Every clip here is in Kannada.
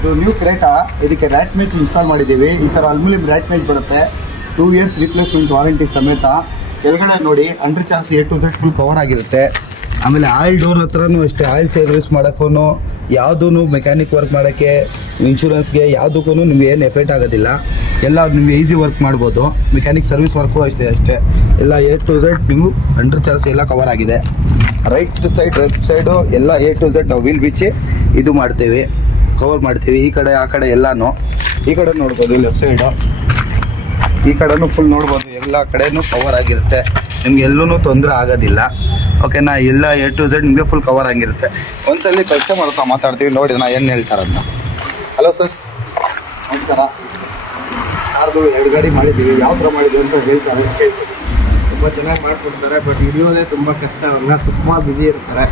ಇದು ನ್ಯೂ ಕ್ರೇಟಾ, ಇದಕ್ಕೆ ರ್ಯಾಟ್ ಮೆಶ್ ಇನ್ಸ್ಟಾಲ್ ಮಾಡಿದ್ದೀವಿ. ಈ ಥರ ಅಲ್ಯೂಮಿನಿಯಂ ರ್ಯಾಟ್ ಮೆಶ್ ಬರುತ್ತೆ, 2 years ರಿಪ್ಲೇಸ್ಮೆಂಟ್ ವಾರಂಟಿ ಸಮೇತ. ಕೆಳಗಡೆ ನೋಡಿ under charge A to Z full cover ಆಗಿರುತ್ತೆ. ಆಮೇಲೆ ಆಯಿಲ್ ಡೋರ್ ಹತ್ರನೂ ಅಷ್ಟೇ, ಆಯಿಲ್ ಸರ್ವಿಸ್ ಮಾಡೋಕ್ಕೂ ಯಾವುದೂ ಮೆಕ್ಯಾನಿಕ್ ವರ್ಕ್ ಮಾಡೋಕ್ಕೆ, ಇನ್ಶೂರೆನ್ಸ್ಗೆ ಯಾವುದಕ್ಕೂ ನಿಮ್ಗೆ ಏನು ಎಫೆಕ್ಟ್ ಆಗೋದಿಲ್ಲ. ಎಲ್ಲ ನಿಮಗೆ ಈಸಿ ವರ್ಕ್ ಮಾಡ್ಬೋದು. ಮೆಕ್ಯಾನಿಕ್ ಸರ್ವಿಸ್ ವರ್ಕು ಅಷ್ಟೇ ಎಲ್ಲ A to Z ನೀವು ಅಂಡರ್ ಚಾರ್ಜ್ ಎಲ್ಲ ಕವರ್ ಆಗಿದೆ. ರೈಟ್ ಸೈಡ್ ಲೆಫ್ಟ್ ಸೈಡು ಎಲ್ಲ A to Z ನಾವು ವೀಲ್ ಬಿಚ್ಚಿ ಇದು ಮಾಡ್ತೀವಿ, ಕವರ್ ಮಾಡ್ತೀವಿ. ಈ ಕಡೆ ಆ ಕಡೆ ಎಲ್ಲನೂ, ಈ ಕಡೆ ನೋಡ್ಬೋದು ಲೆಫ್ಟ್ ಸೈಡು, ಈ ಕಡೆನೂ ಫುಲ್ ನೋಡ್ಬೋದು, ಎಲ್ಲ ಕಡೆನೂ ಕವರ್ ಆಗಿರುತ್ತೆ. ನಿಮ್ಗೆ ಎಲ್ಲೂ ತೊಂದರೆ ಆಗೋದಿಲ್ಲ. ಓಕೆನಾ, ಎಲ್ಲ A to Z ನಿಮಗೆ ಫುಲ್ ಕವರ್ ಆಗಿರುತ್ತೆ. ಒಂದ್ಸಲಿ ಕಸ್ಟಮರ್ ಹತ್ರ ಮಾತಾಡ್ತೀವಿ, ನೋಡಿ ನಾ ಏನು ಹೇಳ್ತಾರಂತ. ಹಲೋ ಸರ್, ನಮಸ್ಕಾರ. ಸಾರ್ದು 2 ಗಾಡಿ ಮಾಡಿದ್ದೀವಿ, ಯಾವ ಥರ ಮಾಡಿದ್ದೀವಿ ಅಂತ ಹೇಳ್ತಾರೆ, ಕೇಳ್ತೀವಿ. ತುಂಬ ಚೆನ್ನಾಗಿ ಮಾಡಿಕೊಡ್ತಾರೆ. ಬಟ್ ಹಿಡಿಯೋದೇ ತುಂಬ ಕಷ್ಟ, ಎಲ್ಲ ತುಂಬ ಬ್ಯುಸಿ ಇರ್ತಾರೆ.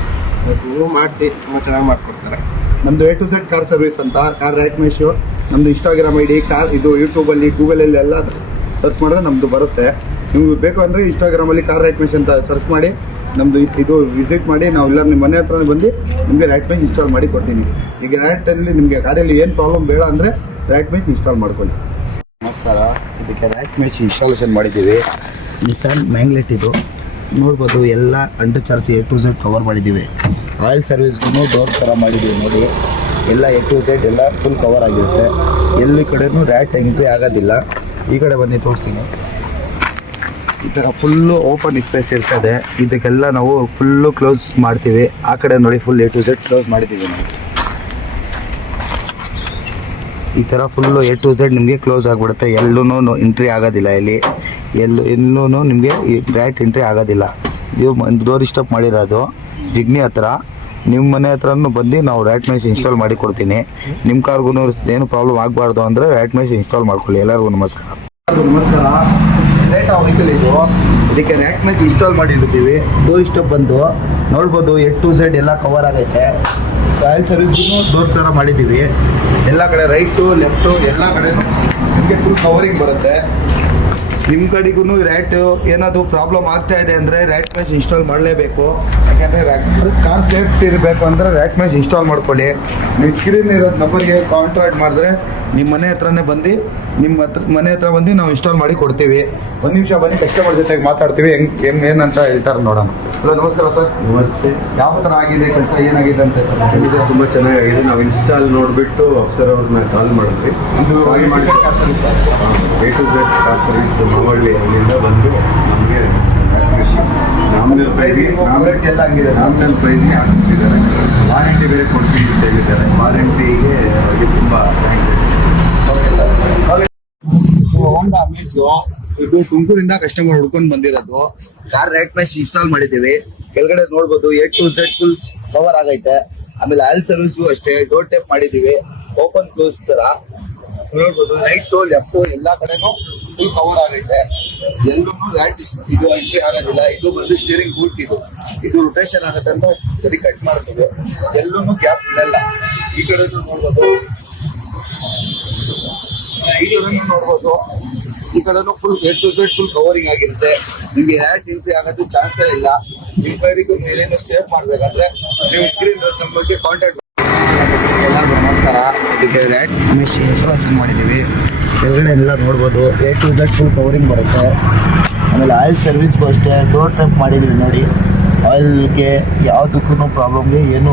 ಬಟ್ ನೀವು ಮಾಡಿಸಿ ತುಂಬ ಚೆನ್ನಾಗಿ ಮಾಡಿಕೊಡ್ತಾರೆ. ನಮ್ಮದು A to Z car service ಅಂತ, ಕಾರ್ ರ್ಯಾಟ್ ಮೆಶು. ನಮ್ಮದು ಇನ್ಸ್ಟಾಗ್ರಾಮ್ ID, ಕಾರ್ ಇದು ಯೂಟ್ಯೂಬಲ್ಲಿ ಗೂಗಲಲ್ಲಿ ಎಲ್ಲ ಸರ್ಚ್ ಮಾಡಿದ್ರೆ ನಮ್ಮದು ಬರುತ್ತೆ. ನಿಮ್ಗೆ ಬೇಕು ಅಂದರೆ ಇನ್ಸ್ಟಾಗ್ರಾಮಲ್ಲಿ ಕಾರ್ ರ್ಯಾಟ್ ಮೆಶ್ ಅಂತ ಸರ್ಚ್ ಮಾಡಿ ನಮ್ಮದು ಇದು ವಿಸಿಟ್ ಮಾಡಿ, ನಾವು ಇಲ್ಲ ನಿಮ್ಮ ಮನೆ ಹತ್ರ ಬಂದು ನಿಮಗೆ ರ್ಯಾಟ್ ಮೆಶ್ ಇನ್ಸ್ಟಾಲ್ ಮಾಡಿ ಕೊಡ್ತೀನಿ. ಈಗ ರ್ಯಾಟಲ್ಲಿ ನಿಮಗೆ ಗಾಡಿಯಲ್ಲಿ ಏನು ಪ್ರಾಬ್ಲಮ್ ಬೇಡ ಅಂದರೆ ರ್ಯಾಟ್ ಮೆಶ್ ಇನ್ಸ್ಟಾಲ್ ಮಾಡ್ಕೊಳ್ಳಿ. ನಮಸ್ಕಾರ. ಇದಕ್ಕೆ ರ್ಯಾಟ್ ಮೆಶ್ ಇನ್ಸ್ಟಾಲೇಷನ್ ಮಾಡಿದ್ದೀವಿ. ನಿಸಾನ್ ಮ್ಯಾಂಗ್ಲೆಟ್ ಇದು ನೋಡ್ಬೋದು, ಎಲ್ಲ under charge A to Z cover ಮಾಡಿದ್ದೀವಿ. ಆಯಿಲ್ ಸರ್ವಿಸ್ಗೂ ಡೋರ್ ಥರ ಮಾಡಿದ್ದೀವಿ ನೋಡಿ. ಎಲ್ಲ A to Z ಎಲ್ಲ ಫುಲ್ ಕವರ್ ಆಗಿರುತ್ತೆ. ಎಲ್ಲಿ ಕಡೆನೂ ರ್ಯಾಟ್ ಎಂಟ್ರಿ ಆಗೋದಿಲ್ಲ. ಈ ಕಡೆ ಬನ್ನಿ ತೋರಿಸ್ತೀನಿ. ಈ ಥರ ಫುಲ್ಲು ಓಪನ್ ಸ್ಪೇಸ್ ಇರ್ತದೆ. ಇದಕ್ಕೆಲ್ಲ ನಾವು ಫುಲ್ಲು ಕ್ಲೋಸ್ ಮಾಡ್ತೀವಿ. ಆ ಕಡೆ ನೋಡಿ full A to Z close ಮಾಡಿದ್ದೀವಿ ನಾವು. ಈ ಥರ ಫುಲ್ಲು A to Z ನಿಮಗೆ ಕ್ಲೋಸ್ ಆಗಿಬಿಡುತ್ತೆ. ಎಲ್ಲೂ ಎಂಟ್ರಿ ಆಗೋದಿಲ್ಲ. ಎಲ್ಲೂ ನಿಮಗೆ ರ್ಯಾಟ್ ಎಂಟ್ರಿ ಆಗೋದಿಲ್ಲ. ನೀವು ಡೋರ್ ಸ್ಟಾಪ್ ಮಾಡಿರೋದು ಜಿಗ್ನಿ ಹತ್ರ, ನಿಮ್ಮ ಮನೆ ಹತ್ರನೂ ಬಂದು ನಾವು ರ್ಯಾಟ್ ಮೆಶ್ ಇನ್ಸ್ಟಾಲ್ ಮಾಡಿ ಕೊಡ್ತೀನಿ. ನಿಮ್ಮ ಕಾರ್ಗೂ ಏನು ಪ್ರಾಬ್ಲಮ್ ಆಗಬಾರ್ದು ಅಂದರೆ ರ್ಯಾಟ್ ಮೆಶ್ ಇನ್ಸ್ಟಾಲ್ ಮಾಡ್ಕೊಳ್ಳಿ. ಎಲ್ಲರಿಗೂ ನಮಸ್ಕಾರ. ನಮಸ್ಕಾರ. ಲೇಟ್ ವೆಹಿಕಲ್ ಇದು, ಇದಕ್ಕೆ ರ್ಯಾಟ್ ಮೆಶ್ ಇನ್ಸ್ಟಾಲ್ ಮಾಡಿರ್ತೀವಿ. ಡೋರ್ ಸ್ಟೆಪ್ ಬಂದು ನೋಡ್ಬೋದು, A to Z ಎಲ್ಲ ಕವರ್ ಆಗೈತೆ. ಆಯಿಲ್ ಸರ್ವಿಸ್ಗೂ ಡೋರ್ ಥರ ಮಾಡಿದ್ದೀವಿ. ಎಲ್ಲ ಕಡೆ ರೈಟು ಲೆಫ್ಟು ಎಲ್ಲ ಕಡೆನೂ ನಿಮಗೆ ಫುಲ್ ಕವರಿಂಗ್ ಬರುತ್ತೆ. ನಿಮ್ಮ ಕಡೆಗೂ ರ್ಯಾಟ್ ಏನಾದರೂ ಪ್ರಾಬ್ಲಮ್ ಆಗ್ತಾ ಇದೆ ಅಂದರೆ ರ್ಯಾಟ್ ಮೆಶ್ ಇನ್ಸ್ಟಾಲ್ ಮಾಡಲೇಬೇಕು. ಯಾಕೆಂದರೆ ಕಾರ್ ಸೇಫ್ಟಿ ಇರಬೇಕು ಅಂದರೆ ರ್ಯಾಟ್ ಮೆಶ್ ಇನ್ಸ್ಟಾಲ್ ಮಾಡ್ಕೊಳ್ಳಿ. ನೀವು ಸ್ಕ್ರೀನ್ ಇರೋದು ನಂಬರ್ಗೆ ಕಾಂಟ್ಯಾಕ್ಟ್ ಮಾಡಿದ್ರೆ ನಿಮ್ಮ ಮನೆ ಹತ್ರನೇ ಬಂದು ಮನೆ ಹತ್ರ ಬಂದು ನಾವು ಇನ್ಸ್ಟಾಲ್ ಮಾಡಿ ಕೊಡ್ತೀವಿ. 1 ನಿಮಿಷ ಬನ್ನಿ, ಕಸ್ಟಮರ್ ಜೊತೆಗೆ ಮಾತಾಡ್ತೀವಿ, ಹೆಂಗೆ ಏನಂತ ಹೇಳ್ತಾರೆ ನೋಡೋಣ. ಹಲೋ, ನಮಸ್ಕಾರ ಸರ್. ನಮಸ್ತೆ. ಯಾವ ಥರ ಆಗಿದೆ ಕೆಲಸ, ಏನಾಗಿದೆ ಅಂತ ಸರ್? ಕೆಲಸ ತುಂಬ ಚೆನ್ನಾಗಿದೆ. ನಾವು ಇನ್ಸ್ಟಾಲ್ ನೋಡಿಬಿಟ್ಟು ಅಫ್ಸರ್ ಅವ್ರನ್ನ ಕಾಲ್ ಮಾಡಿದ್ವಿ. ಇದು car service sir. A to Z car service Mavalli ಅಲ್ಲಿಂದ ಬಂದು ನಮಗೆ ನಾಮಿನಲ್ ಪ್ರೈಸಿಗೆ ಎಲ್ಲ ಹಂಗಿದೆ. ನಾಮಿನಲ್ ಪ್ರೈಸಿಗೆ ಹಾಕ್ತಿದ್ದಾರೆ. ವಾರಂಟಿ ಬೇರೆ ಕೊಡ್ತೀವಿ ಅಂತ ಹೇಳಿದ್ದಾರೆ. ವಾರಂಟಿಗೆ ಅವರಿಗೆ ತುಂಬ thanks. Okay sir. Honda Amaze ಇದು ತುಮಕೂರಿಂದ ಕಸ್ಟಮರ್ ಹುಡ್ಕೊಂಡು ಬಂದಿರೋದು. ಕಾರ್ ರ್ಯಾಟ್ ಮೆಶ್ ಇನ್ಸ್ಟಾಲ್ ಮಾಡಿದ್ದೀವಿ. ಕೆಳಗಡೆ ನೋಡ್ಬೋದು A to Z full cover ಆಗೈತೆ. ಆಮೇಲೆ ಆಯಿಲ್ ಸರ್ವಿಸ್ಗೂ ಅಷ್ಟೇ ಡೋರ್ ಟೇಪ್ ಮಾಡಿದ್ದೀವಿ, ಓಪನ್ ಕ್ಲೋಸ್ ಥರ ನೋಡ್ಬೋದು. ರೈಟು ಲೆಫ್ಟು ಎಲ್ಲ ಕಡೆನೂ ಫುಲ್ ಕವರ್ ಆಗೈತೆ. ಎಲ್ಲೂ ರ್ಯಾಟ್ ಇದು ಎಂಟ್ರಿ ಆಗೋದಿಲ್ಲ. ಇದು ಬಂದು ಸ್ಟೀರಿಂಗ್ ಬೂಟ್, ಇದು ರೊಟೇಷನ್ ಆಗುತ್ತೆ ಅಂತ ಸರಿ ಕಟ್ ಮಾಡ್ತೀವಿ. ಎಲ್ಲೂ ಗ್ಯಾಪ್ ಇರಲ್ಲ. ಈ ಕಡೆನೂ ನೋಡ್ಬೋದು, ಈ ಕಡೆನೂ full A to Z full covering ಆಗಿರುತ್ತೆ. ನಿಮಗೆ ರ್ಯಾಟ್ ಎಂಟ್ರಿ ಆಗೋದು ಚಾನ್ಸೇ ಇಲ್ಲ. ನಿಮ್ಮ ಕಡೆಗೂ ನೀವೇನು ಸೇವ್ ಮಾಡಬೇಕಂದ್ರೆ ನೀವು ಸ್ಕ್ರೀನ್ ನಂಬರ್ಗೆ ಕಾಂಟ್ಯಾಕ್ಟ್. ಎಲ್ಲರಿಗೂ ನಮಸ್ಕಾರ. ಇದಕ್ಕೆ ರ್ಯಾಟ್ ಮೆಶ್ ಇನ್ಸ್ಟಾಲೇಷನ್ ಮಾಡಿದ್ದೀವಿ. ಕೆಳಗಡೆ ಎಲ್ಲ ನೋಡ್ಬೋದು, A to Z full covering ಬರುತ್ತೆ. ಆಮೇಲೆ ಆಯಿಲ್ ಸರ್ವಿಸ್ಗೂ ಅಷ್ಟೇ ಡೋರ್ ಟೈಪ್ ಮಾಡಿದ್ದೀವಿ ನೋಡಿ. ಆಯಿಲ್ಗೆ ಯಾವುದಕ್ಕೂ ಪ್ರಾಬ್ಲಮ್ಗೆ ಏನೂ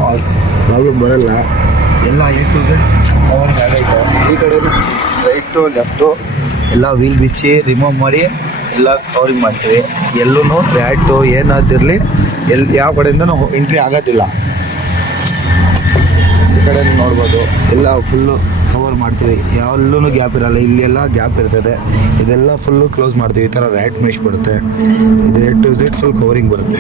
ಪ್ರಾಬ್ಲಮ್ ಬರಲ್ಲ. ಎಲ್ಲ A to Z ಕವರಿಂಗ್ ಆಗೈತೆ. ಈ ಕಡೆ ರೈಟು ಲೆಫ್ಟು ಎಲ್ಲ ವೀಲ್ ಬಿಚ್ಚಿ ರಿಮೂವ್ ಮಾಡಿ ಎಲ್ಲ ಕವರಿಂಗ್ ಮಾಡ್ತೀವಿ. ಎಲ್ಲೂ ರ್ಯಾಟು ಏನಾದಿರಲಿ ಯಾವ ಕಡೆಯಿಂದನೂ ಎಂಟ್ರಿ ಆಗೋದಿಲ್ಲ. ಈ ಕಡೆ ನೋಡ್ಬೋದು, ಎಲ್ಲ ಫುಲ್ಲು ಕವರ್ ಮಾಡ್ತೀವಿ. ಎಲ್ಲೂ ಗ್ಯಾಪ್ ಇರಲ್ಲ. ಇಲ್ಲೆಲ್ಲ ಗ್ಯಾಪ್ ಇರ್ತದೆ. ಇದೆಲ್ಲ ಫುಲ್ಲು ಕ್ಲೋಸ್ ಮಾಡ್ತೀವಿ. ಈ ಥರ ರ್ಯಾಟ್ ಮೆಶ್ ಬರುತ್ತೆ. ಇದು A to Z full covering ಬರುತ್ತೆ.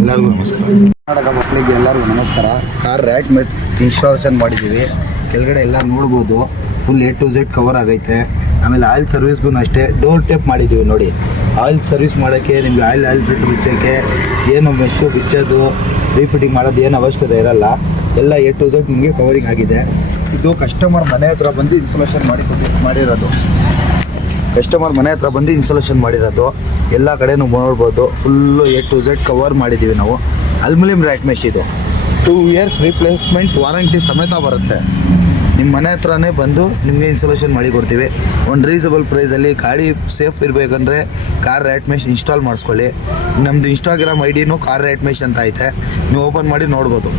ಎಲ್ಲರಿಗೂ ನಮಸ್ಕಾರ. ಕರ್ನಾಟಕ ಮಕ್ಕಳಿಗೆ ಎಲ್ಲರಿಗೂ ನಮಸ್ಕಾರ. ಕಾರ್ ರ್ಯಾಟ್ ಮೆಶ್ ಇನ್ಸ್ಟಾಲೇಷನ್ ಮಾಡಿದ್ದೀವಿ. ಕೆಳಗಡೆ ಎಲ್ಲ ನೋಡ್ಬೋದು, full A to Z cover ಆಗೈತೆ. ಆಮೇಲೆ ಆಯಿಲ್ ಸರ್ವಿಸ್ಗೂ ಅಷ್ಟೇ ಡೋರ್ ಟೇಪ್ ಮಾಡಿದ್ದೀವಿ ನೋಡಿ. ಆಯಿಲ್ ಸರ್ವಿಸ್ ಮಾಡೋಕ್ಕೆ ನಿಮಗೆ ಆಯಿಲ್ ಫಿಲ್ಟರ್ ಬಿಚ್ಚೋಕ್ಕೆ ಏನು ಮೆಶ್ಶು ಬಿಚ್ಚೋದು ರೀಫಿಟ್ಟಿಂಗ್ ಮಾಡೋದು ಏನು ಅವಶ್ಯಕತೆ ಇರಲ್ಲ. ಎಲ್ಲ A to Z ನಿಮಗೆ ಕವರಿಂಗ್ ಆಗಿದೆ. ಇದು ಕಸ್ಟಮರ್ ಮನೆ ಹತ್ರ ಬಂದು ಇನ್ಸ್ಟಾಲೇಷನ್ ಮಾಡಿರೋದು. ಕಸ್ಟಮರ್ ಮನೆ ಹತ್ರ ಬಂದು ಇನ್ಸ್ಟಾಲೇಷನ್ ಮಾಡಿರೋದು. ಎಲ್ಲ ಕಡೆನೂ ನೋಡ್ಬೋದು, full A to Z cover ಮಾಡಿದ್ದೀವಿ ನಾವು. ಅಲ್ಯೂಮಿನಿಯಂ ರ್ಯಾಟ್ ಮೆಶ್ ಇದು 2 years ರಿಪ್ಲೇಸ್ಮೆಂಟ್ ವಾರಂಟಿ ಸಮೇತ ಬರುತ್ತೆ. ನಿಮ್ಮ ಮನೆ ಹತ್ರನೇ ಬಂದು ನಿಮಗೆ ಇನ್ಸ್ಟಾಲೇಷನ್ ಮಾಡಿ ಕೊಡ್ತೀವಿ. ಒಂದು ರೀಸನಬಲ್ ಪ್ರೈಸಲ್ಲಿ ಗಾಡಿ ಸೇಫ್ ಇರಬೇಕಂದ್ರೆ ಕಾರ್ ರ್ಯಾಟ್ ಮೆಶ್ ಇನ್ಸ್ಟಾಲ್ ಮಾಡಿಸ್ಕೊಳ್ಳಿ. ನಮ್ಮದು ಇನ್ಸ್ಟಾಗ್ರಾಮ್ ಐಡಿನೂ ಕಾರ್ ರ್ಯಾಟ್ ಮೆಶ್ ಅಂತ ಐತೆ, ನೀವು ಓಪನ್ ಮಾಡಿ ನೋಡ್ಬೋದು.